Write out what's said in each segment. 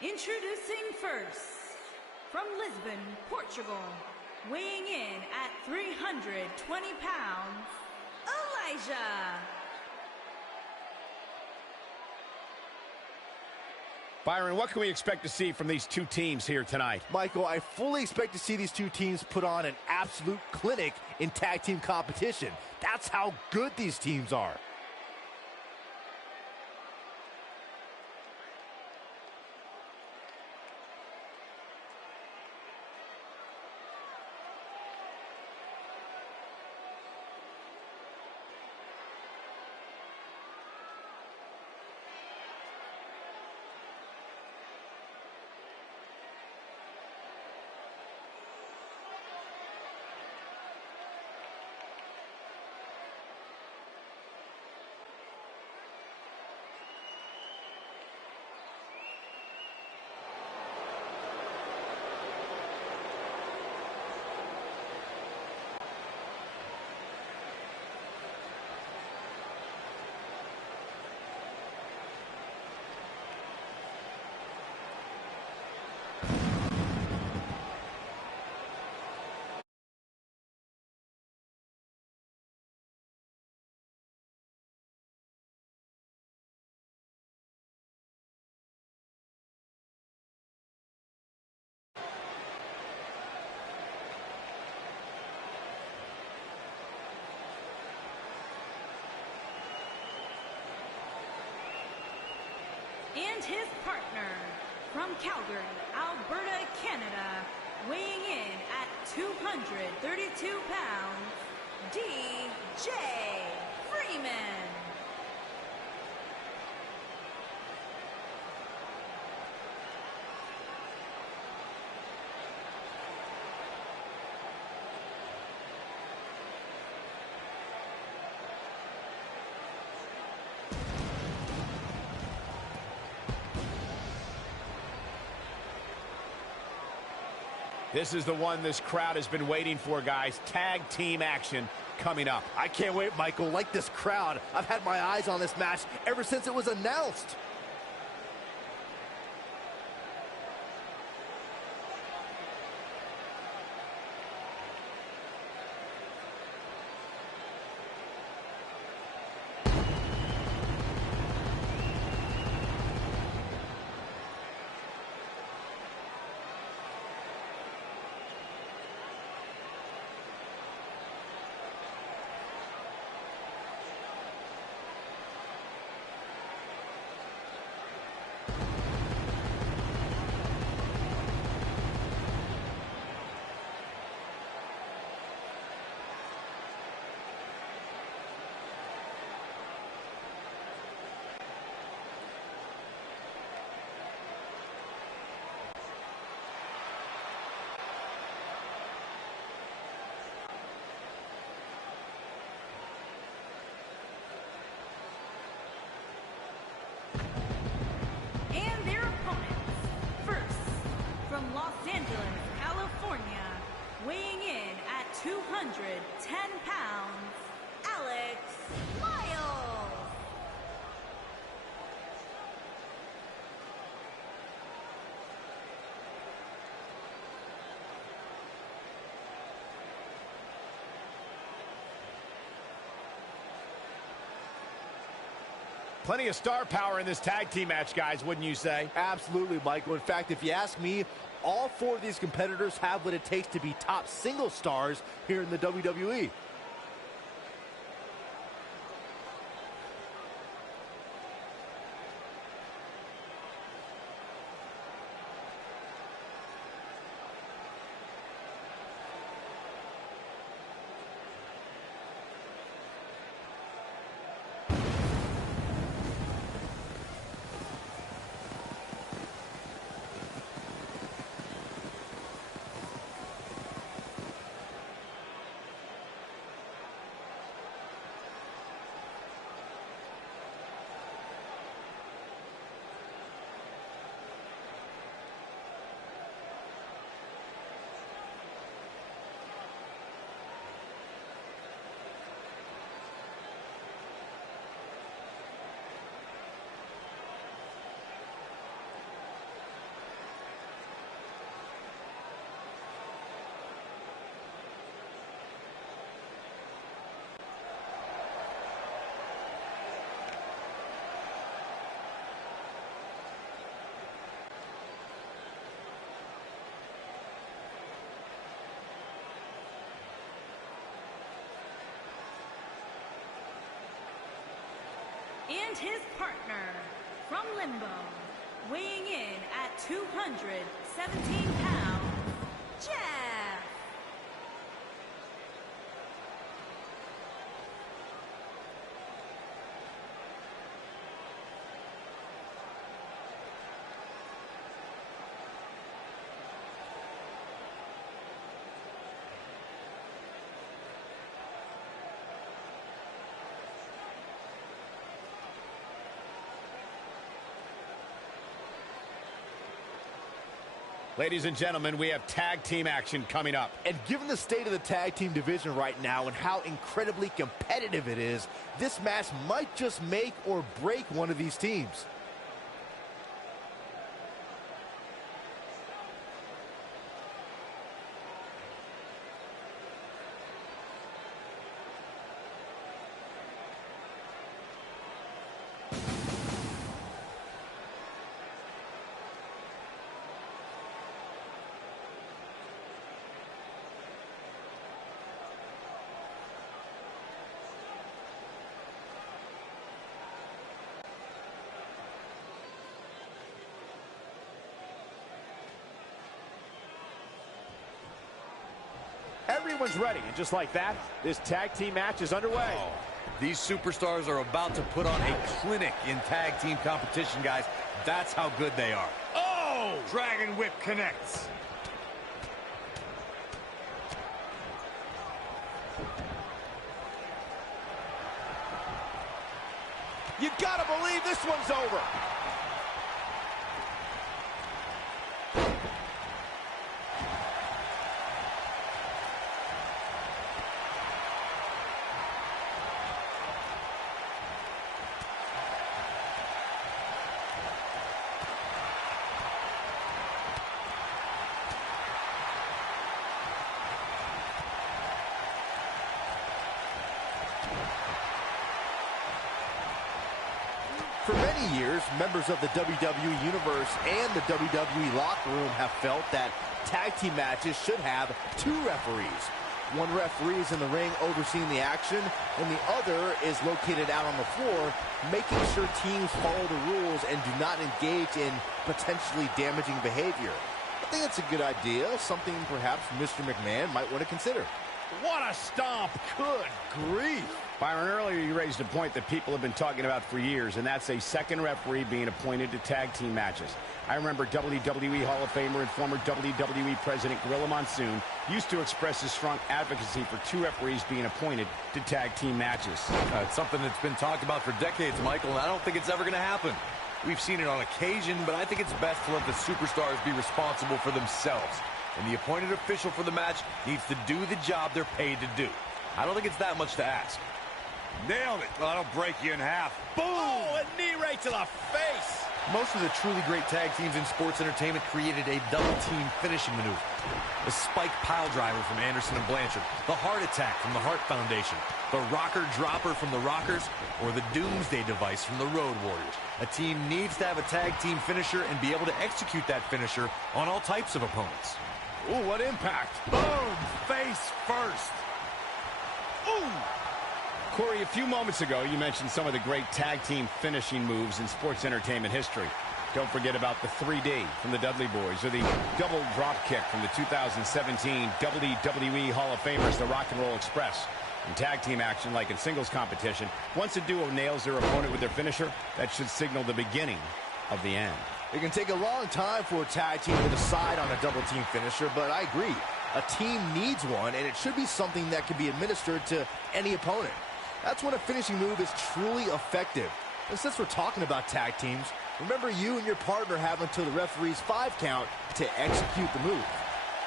Introducing first, from Lisbon, Portugal, weighing in at 320 pounds, Elijah. Byron, what can we expect to see from these two teams here tonight? Michael, I fully expect to see these two teams put on an absolute clinic in tag team competition. That's how good these teams are. And his partner, from Calgary, Alberta, Canada, weighing in at 232 pounds, DJ Freeman. This is the one this crowd has been waiting for, guys. Tag team action coming up. I can't wait, Michael. Like this crowd, I've had my eyes on this match ever since it was announced. From Los Angeles, California, weighing in at 210 pounds, Alex Miles. Plenty of star power in this tag team match, guys, wouldn't you say? Absolutely, Michael. In fact, if you ask me, all four of these competitors have what it takes to be top single stars here in the WWE. And his partner from Limbo, weighing in at 217 pounds, Jeff. Ladies and gentlemen, we have tag team action coming up. And given the state of the tag team division right now and how incredibly competitive it is, this match might just make or break one of these teams. Everyone's ready, and just like that, this tag team match is underway. Oh, these superstars are about to put on a clinic in tag team competition, guys. That's how good they are. Oh! Dragon Whip connects. You gotta believe this one's over. For many years, members of the WWE Universe and the WWE locker room have felt that tag team matches should have two referees. One referee is in the ring overseeing the action, and the other is located out on the floor, making sure teams follow the rules and do not engage in potentially damaging behavior. I think that's a good idea, something perhaps Mr. McMahon might want to consider. What a stomp. Good grief. Byron, earlier you raised a point that people have been talking about for years, and that's a second referee being appointed to tag team matches. I remember WWE Hall of Famer and former WWE President Gorilla Monsoon used to express his strong advocacy for two referees being appointed to tag team matches. It's something that's been talked about for decades, Michael, and I don't think it's ever going to happen. We've seen it on occasion, but I think it's best to let the superstars be responsible for themselves. And the appointed official for the match needs to do the job they're paid to do. I don't think it's that much to ask. Nailed it. Well, that'll break you in half. Boom! Oh, a knee right to the face. Most of the truly great tag teams in sports entertainment created a double-team finishing maneuver. The spike pile driver from Anderson and Blanchard, the heart attack from the Hart Foundation, the rocker dropper from the Rockers, or the Doomsday device from the Road Warriors. A team needs to have a tag team finisher and be able to execute that finisher on all types of opponents. Ooh, what impact. Boom! Face first. Ooh! Corey, a few moments ago, you mentioned some of the great tag team finishing moves in sports entertainment history. Don't forget about the 3D from the Dudley Boys, or the double drop kick from the 2017 WWE Hall of Famers, the Rock and Roll Express. In tag team action, like in singles competition, once a duo nails their opponent with their finisher, that should signal the beginning of the end. It can take a long time for a tag team to decide on a double team finisher, but I agree. A team needs one, and it should be something that can be administered to any opponent. That's when a finishing move is truly effective. And since we're talking about tag teams, remember you and your partner have until the referee's 5 count to execute the move.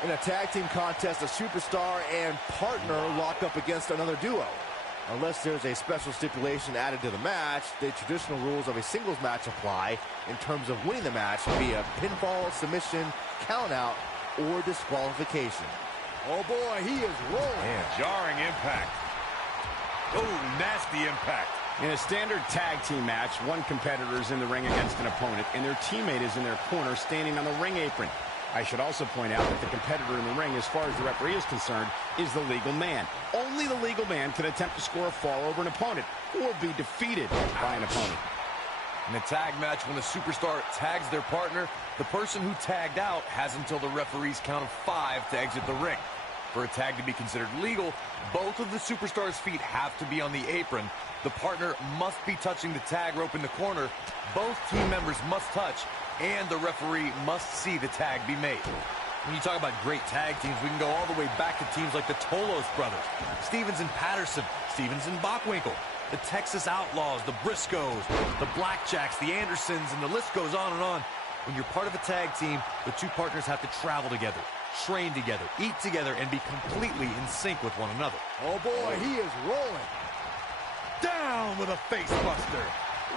In a tag team contest, a superstar and partner lock up against another duo. Unless there's a special stipulation added to the match, the traditional rules of a singles match apply in terms of winning the match via pinfall, submission, countout, or disqualification. Oh boy, he is rolling. Man, jarring impact. Oh, nasty impact. In a standard tag team match, one competitor is in the ring against an opponent, and their teammate is in their corner standing on the ring apron. I should also point out that the competitor in the ring, as far as the referee is concerned, is the legal man. Only the legal man can attempt to score a fall over an opponent or be defeated by an opponent. In a tag match, when a superstar tags their partner, the person who tagged out has until the referee's count of 5 to exit the ring. For a tag to be considered legal, both of the superstars' feet have to be on the apron. The partner must be touching the tag rope in the corner. Both team members must touch, and the referee must see the tag be made. When you talk about great tag teams, we can go all the way back to teams like the Tolos brothers, Stevens and Patterson, Stevens and Bockwinkel, the Texas Outlaws, the Briscoes, the Blackjacks, the Andersons, and the list goes on and on. When you're part of a tag team, the two partners have to travel together, train together, eat together, and be completely in sync with one another. Oh boy, he is rolling. Down with a face buster.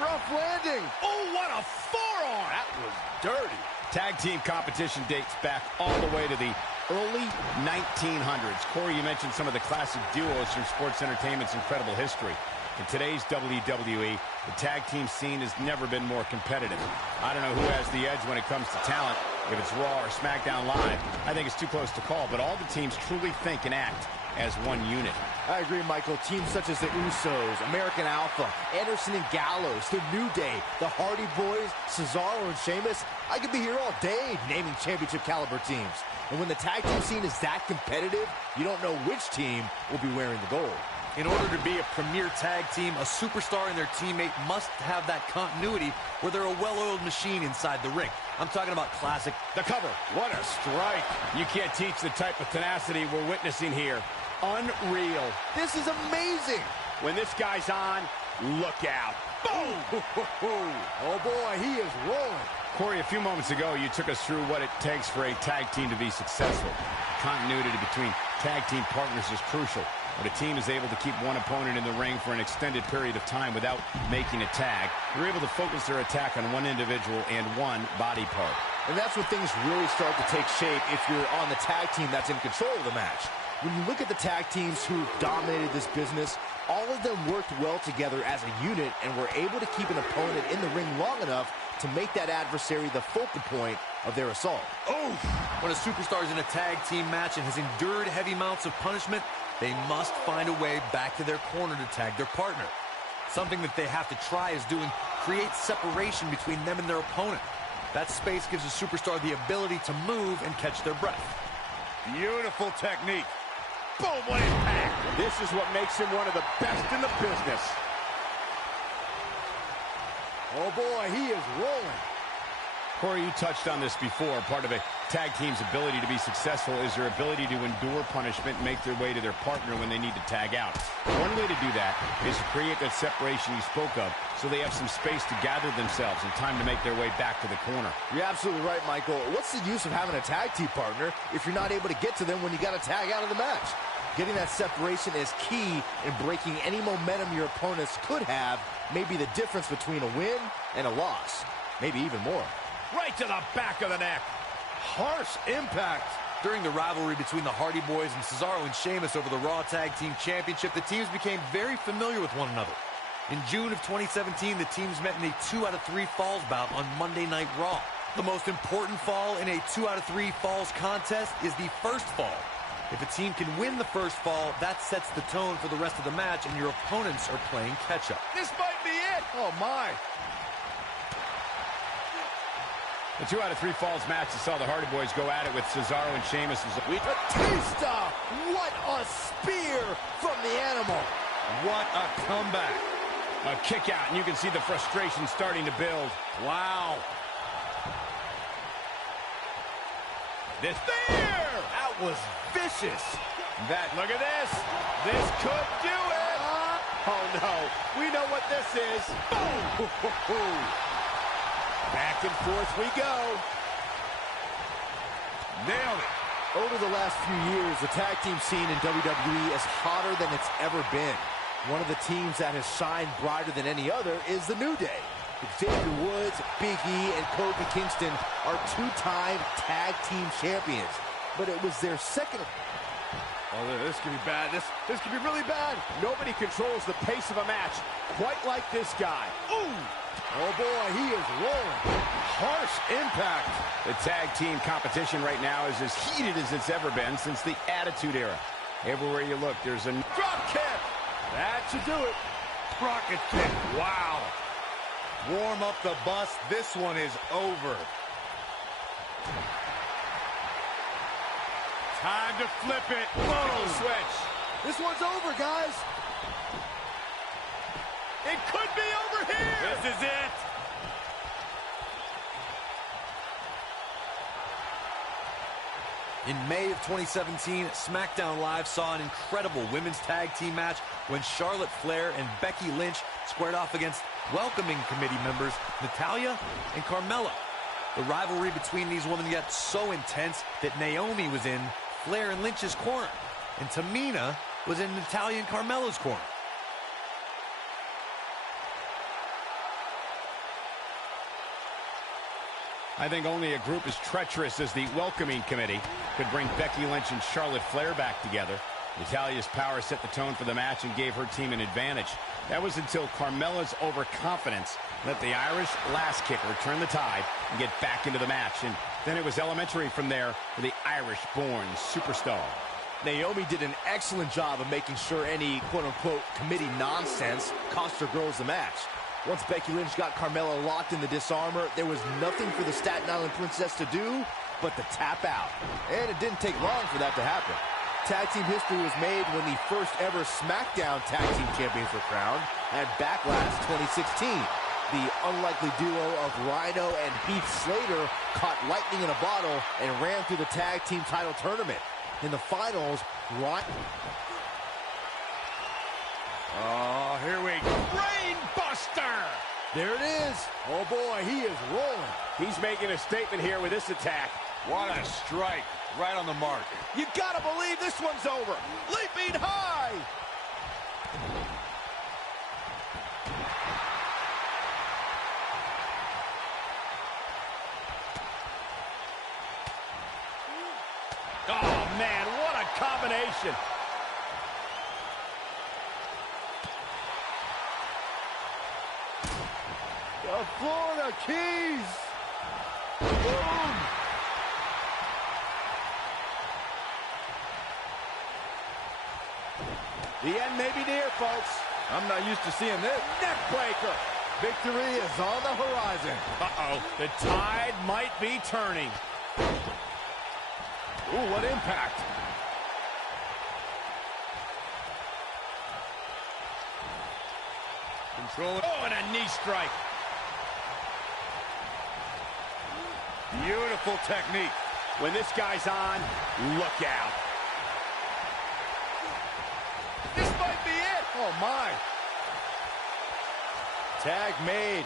Rough landing. Oh, what a forearm! That was dirty. Tag team competition dates back all the way to the early 1900s. Corey, you mentioned some of the classic duos from sports entertainment's incredible history. In today's WWE, the tag team scene has never been more competitive. I don't know who has the edge when it comes to talent, if it's Raw or SmackDown Live. I think it's too close to call, but all the teams truly think and act as one unit. I agree, Michael. Teams such as the Usos, American Alpha, Anderson and Gallows, The New Day, the Hardy Boys, Cesaro and Sheamus. I could be here all day naming championship caliber teams. And when the tag team scene is that competitive, you don't know which team will be wearing the gold. In order to be a premier tag team, a superstar and their teammate must have that continuity where they're a well-oiled machine inside the ring. I'm talking about classic. The cover. What a strike. You can't teach the type of tenacity we're witnessing here. Unreal. This is amazing. When this guy's on, look out. Boom! Oh boy, he is rolling. Corey, a few moments ago, you took us through what it takes for a tag team to be successful. Continuity between tag team partners is crucial. When a team is able to keep one opponent in the ring for an extended period of time without making a tag, they're able to focus their attack on one individual and one body part. And that's when things really start to take shape if you're on the tag team that's in control of the match. When you look at the tag teams who dominated this business, all of them worked well together as a unit and were able to keep an opponent in the ring long enough to make that adversary the focal point of their assault. Oh! When a superstar is in a tag team match and has endured heavy amounts of punishment, they must find a way back to their corner to tag their partner. Something that they have to try is doing create separation between them and their opponent. That space gives a superstar the ability to move and catch their breath. Beautiful technique. Boom, what impact. This is what makes him one of the best in the business. Oh boy, he is rolling. Corey, you touched on this before. Part of a tag team's ability to be successful is their ability to endure punishment and make their way to their partner when they need to tag out. One way to do that is to create that separation you spoke of so they have some space to gather themselves and time to make their way back to the corner. You're absolutely right, Michael. What's the use of having a tag team partner if you're not able to get to them when you got to tag out of the match? Getting that separation is key in breaking any momentum your opponents could have, maybe the difference between a win and a loss, maybe even more. Right to the back of the neck. Harsh impact. During the rivalry between the Hardy Boys and Cesaro and Sheamus over the Raw Tag Team Championship, the teams became very familiar with one another. In June of 2017, the teams met in a 2 out of 3 falls bout on Monday Night Raw. The most important fall in a 2 out of 3 falls contest is the first fall. If a team can win the first fall, that sets the tone for the rest of the match, and your opponents are playing catch-up. This might be it. Oh, my. The 2 out of 3 falls match saw the Hardy Boys go at it with Cesaro and Sheamus. Batista! What a spear from the animal. What a comeback. A kick out, and you can see the frustration starting to build. Wow. This spear! That was vicious. Look at this. This could do it. Oh, no. We know what this is. Boom! Back and forth we go. Nailed it. Over the last few years, the tag team scene in WWE is hotter than it's ever been. One of the teams that has shined brighter than any other is the New Day. Xavier Woods, Big E, and Kofi Kingston are 2-time tag team champions. But it was their second... Oh, this could be bad. This could be really bad. Nobody controls the pace of a match quite like this guy. Ooh! Oh, boy, he is rolling. Harsh impact. The tag team competition right now is as heated as it's ever been since the Attitude Era. Everywhere you look, there's a Drop kick. That should do it. Rocket kick. Wow. Warm up the bus. This one is over. time to flip it. Boom. Switch. This one's over, guys. It could be over here. This is it. In May of 2017, SmackDown Live saw an incredible women's tag team match when Charlotte Flair and Becky Lynch squared off against welcoming committee members Natalya and Carmella. The rivalry between these women got so intense that Naomi was in Flair and Lynch's corner, and Tamina was in Natalya and Carmella's corner. I think only a group as treacherous as the welcoming committee could bring Becky Lynch and Charlotte Flair back together. Natalya's power set the tone for the match and gave her team an advantage. That was until Carmella's overconfidence let the Irish Lass Kicker turn the tide and get back into the match. And then it was elementary from there for the Irish-born superstar. Naomi did an excellent job of making sure any quote-unquote committee nonsense cost her girls the match. Once Becky Lynch got Carmella locked in the disarmor, there was nothing for the Staten Island Princess to do but to tap out. And it didn't take long for that to happen. Tag team history was made when the first ever SmackDown Tag Team Champions were crowned at Backlash 2016. The unlikely duo of Rhino and Heath Slater caught lightning in a bottle and ran through the tag team title tournament. In the finals, Oh, here we go. Brainbuster! There it is. Oh, boy, he is rolling. He's making a statement here with this attack. What a strike. Right on the mark. You gotta believe this one's over. Leaping high. Oh, man, what a combination. The Florida Keys. Boom. The end may be near, folks. I'm not used to seeing this. Neckbreaker. Victory is on the horizon. Uh-oh. The tide might be turning. Ooh, what impact. Control it. Oh, and a knee strike. Beautiful technique. When this guy's on, look out. This might be it. Oh, my. Tag made.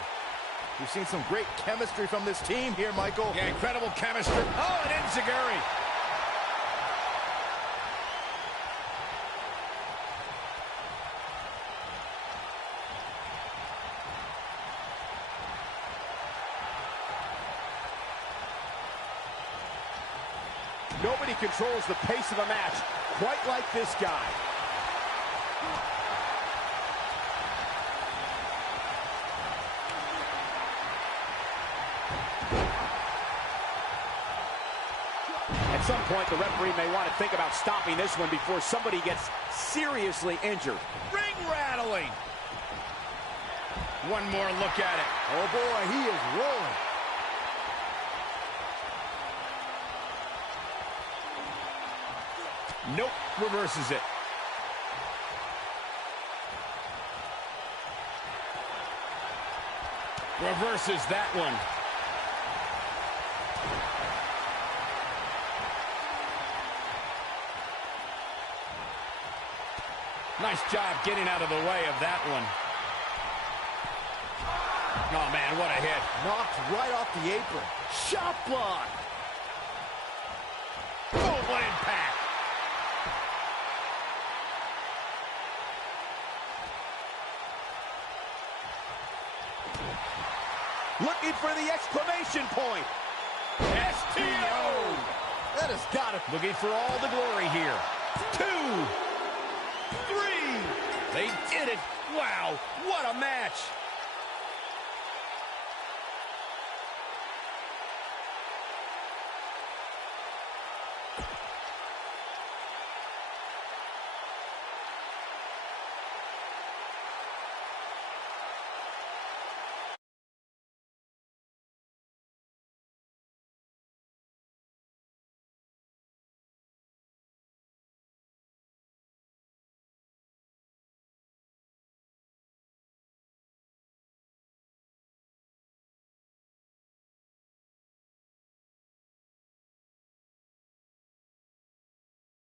We've seen some great chemistry from this team here, Michael. Yeah, incredible chemistry. Oh, and Enziguri. Nobody controls the pace of a match quite like this guy. At some point, the referee may want to think about stopping this one before somebody gets seriously injured. Ring rattling. One more look at it. Oh, boy, he is rolling. Nope, reverses it. Reverses that one. Nice job getting out of the way of that one. Oh, man, what a hit. Knocked right off the apron. Shot block. Oh, what impact. Looking for the exclamation point. STO. That has got it. Looking for all the glory here. 2, 3. They did it. Wow, what a match.